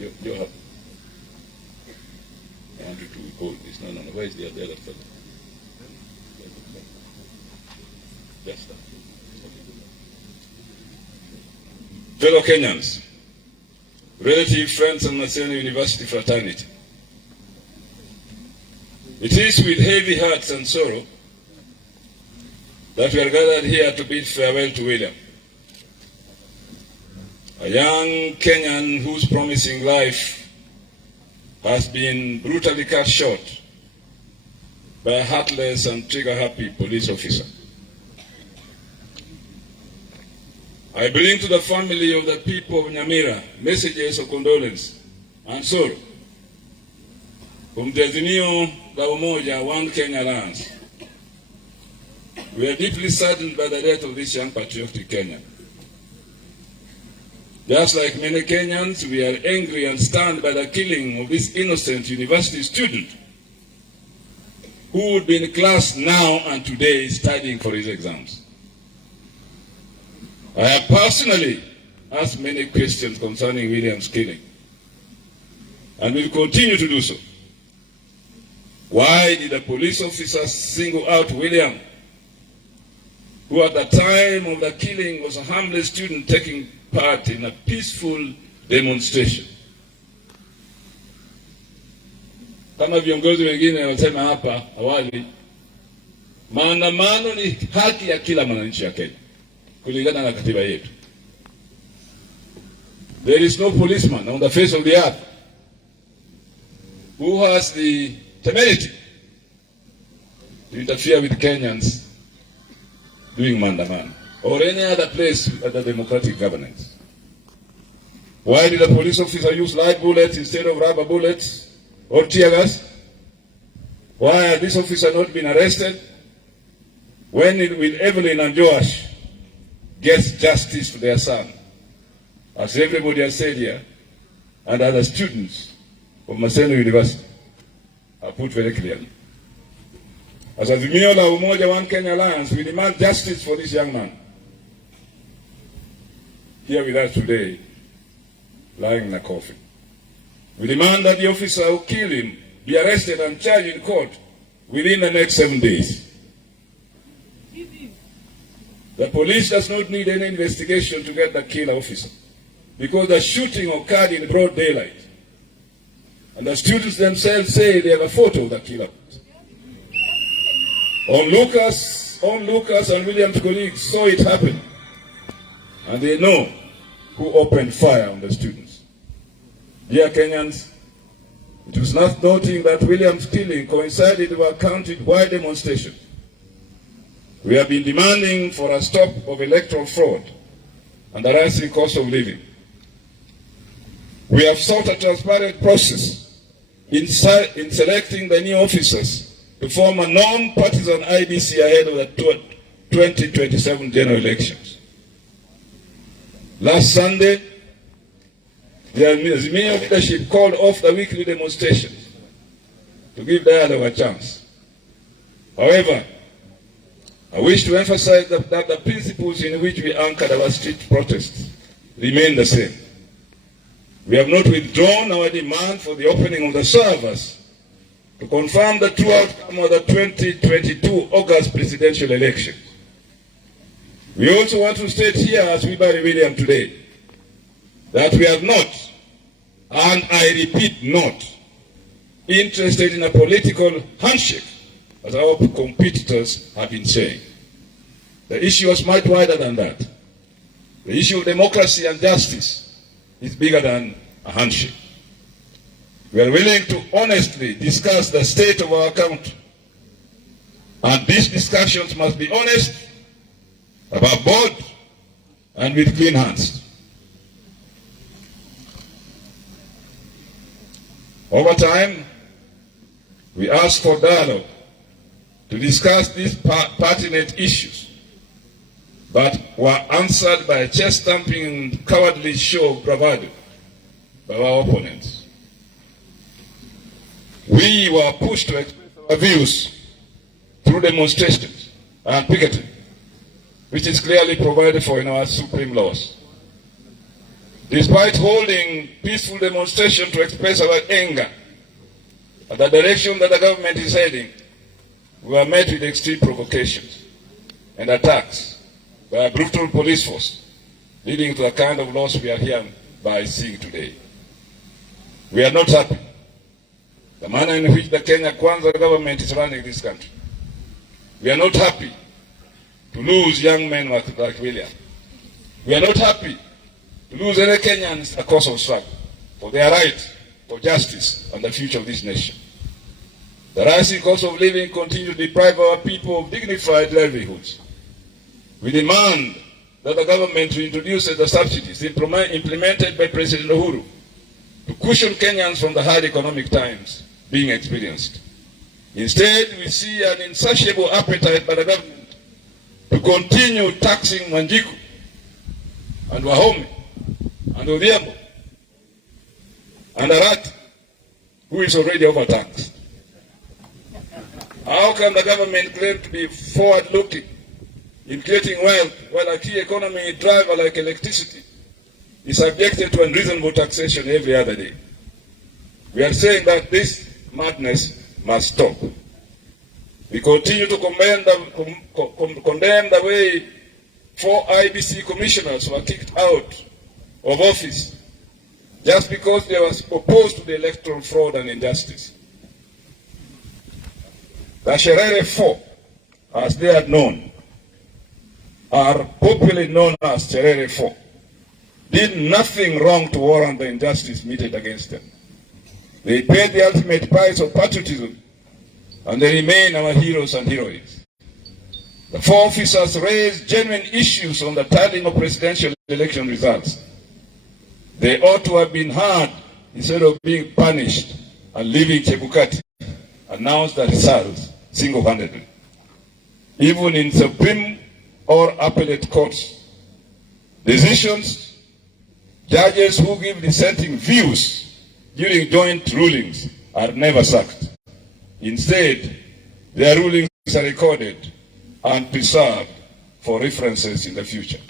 You're happy. I want you to hold this. No. Where is the other fellow? Just that. Fellow Kenyans, relatives, friends, and Maseno University fraternity, it is with heavy hearts and sorrow that we are gathered here to bid farewell to William, a young Kenyan whose promising life has been brutally cut short by a heartless and trigger-happy police officer. I bring to the family of the people of Nyamira messages of condolence and sorrow from the Azimio la Umoja One Kenya Alliance. We are deeply saddened by the death of this young patriotic Kenyan. Just like many Kenyans, we are angry and stunned by the killing of this innocent university student who would be in class now and today studying for his exams. I have personally asked many questions concerning William's killing and will continue to do so. Why did the police officer single out William, who at the time of the killing was a harmless student taking part in a peaceful demonstration? Kama viongozi wengine wanasema hapa awali, maandamano ni haki ya kila mwananchi wa Kenya kulingana na katiba yetu. There is no policeman on the face of the earth who has the temerity to interfere with Kenyans doing maandamano or any other place under democratic governance. Why did the police officer use live bullets instead of rubber bullets or tear gas? Why has this officer not been arrested? When will Evelyn and Joash get justice for their son? As everybody has said here, and other students of Maseno University have put very clearly. As Azimio la Umoja One Kenya Alliance, we demand justice for this young man here with us today, lying in a coffin. We demand that the officer who killed him be arrested and charged in court within the next 7 days. The police does not need any investigation to get the killer officer, because the shooting occurred in broad daylight. And the students themselves say they have a photo of the killer. Lucas and William's colleagues saw it happen, and they know who opened fire on the students. Dear Kenyans, it was not noting that William's killing coincided with a county-wide demonstration. We have been demanding for a stop of electoral fraud and the rising cost of living. We have sought a transparent process in selecting the new officers to form a non-partisan IBC ahead of the 2027 general elections. Last Sunday, the Azimio leadership called off the weekly demonstrations to give dialogue a chance. However, I wish to emphasize that the principles in which we anchored our street protests remain the same. We have not withdrawn our demand for the opening of the servers to confirm the true outcome of the 2022 August presidential election. We also want to state here, as we bury William today, that we are not, and I repeat not, interested in a political handshake, as our competitors have been saying. The issue is much wider than that. The issue of democracy and justice is bigger than a handshake. We are willing to honestly discuss the state of our country. And these discussions must be honest, above board, and with clean hands. Over time, we ask for dialogue to discuss these pertinent issues, but were answered by a chest-thumping and cowardly show of bravado by our opponents. We were pushed to express our views through demonstrations and picketing, which is clearly provided for in our supreme laws. Despite holding peaceful demonstration to express our anger at the direction that the government is heading, we were met with extreme provocations and attacks by a brutal police force, leading to the kind of loss we are hereby seeing today. We are not happy the manner in which the Kenya Kwanza government is running this country. We are not happy to lose young men like William. We are not happy to lose any Kenyans a cause of struggle for their right, for justice, and the future of this nation. The rising cost of living continues to deprive our people of dignified livelihoods. We demand that the government reintroduce the subsidies implemented by President Uhuru to cushion Kenyans from the hard economic times being experienced. Instead, we see an insatiable appetite by the government to continue taxing Wanjiku and Wahome and Odhiambo and Arati, who is already overtaxed. How can the government claim to be forward-looking in creating wealth while a key economy driver like electricity is subjected to unreasonable taxation every other day? We are saying that this madness must stop. We continue to condemn the way 4 IBC commissioners were kicked out of office just because they were opposed to the electoral fraud and injustice. The Sherere 4, as they are known, are popularly known as Sherere 4, did nothing wrong to warrant the injustice meted against them. They paid the ultimate price of patriotism, and they remain our heroes and heroines. The 4 officers raised genuine issues on the tallying of presidential election results. They ought to have been heard instead of being punished and leaving Chebukati announce the results single-handedly. Even in Supreme or appellate courts, decisions, judges who give dissenting views during joint rulings are never sacked. Instead, their rulings are recorded and preserved for references in the future.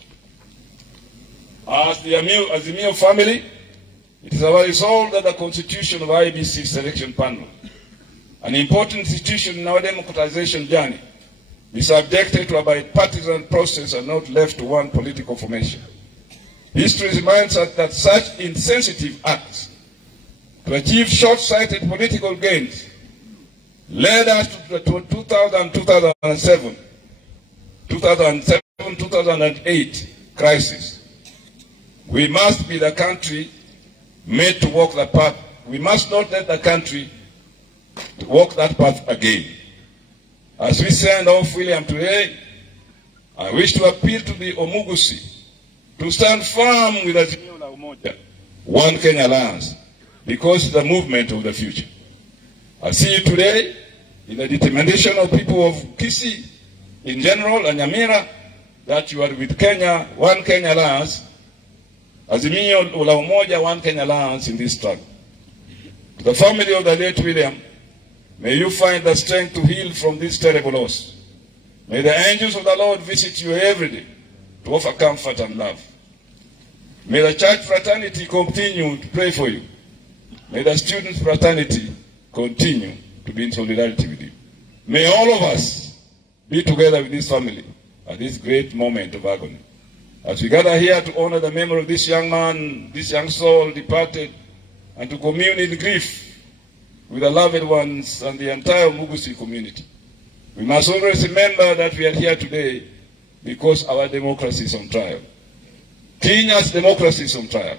As the Azimio family, it is our resolve that the constitution of IBC selection panel, an important institution in our democratization journey, be subjected to a bipartisan process and not left to one political formation. History reminds us that such insensitive acts to achieve short-sighted political gains led us to the 2007-2008 crisis. We must be the country made to walk the path. We must not let the country walk that path again. As we send off William today, I wish to appeal to the Omugusi to stand firm with Azimio la Umoja, One Kenya Alliance, because it's the movement of the future. I see you today in the determination of people of Kisii in general and Nyamira that you are with Kenya, One Kenya Alliance, Azimio la Umoja, One Kenya Alliance in this struggle. To the family of the late William, may you find the strength to heal from this terrible loss. May the angels of the Lord visit you every day to offer comfort and love. May the church fraternity continue to pray for you. May the student fraternity continue to be in solidarity with you. May all of us be together with this family at this great moment of agony. As we gather here to honor the memory of this young man, this young soul departed, and to commune in grief with the loved ones and the entire Mugusi community, we must always remember that we are here today because our democracy is on trial. Kenya's democracy is on trial.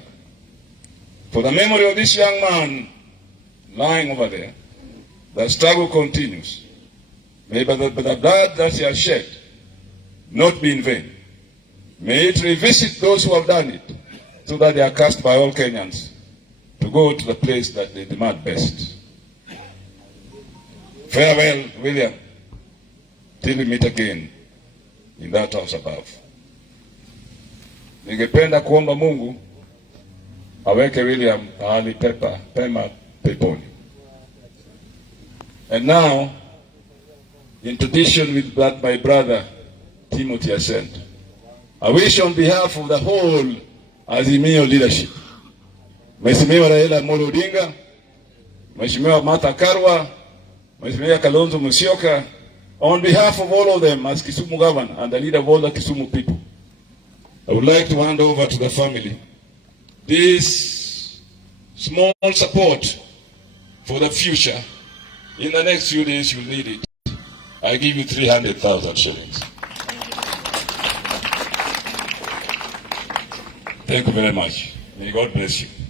For the memory of this young man lying over there, the struggle continues. May the blood that he has shed not be in vain. May it revisit those who have done it, so that they are cast by all Kenyans to go to the place that they demand best. Farewell, William, till we meet again in that house above. Ningependa kuomba Mungu aweke William mahali pema peponi. And now, in tradition with that my brother Timothy has said, I wish on behalf of the whole Azimio leadership. Mheshimiwa Raila Amolo Odinga, Mheshimiwa Martha Karua, Mheshimiwa Kalonzo Musyoka, on behalf of all of them as Kisumu governor and the leader of all the Kisumu people, I would like to hand over to the family this small support for the future. In the next few days, you'll need it. I give you 300,000 shillings. Thank you very much. May God bless you.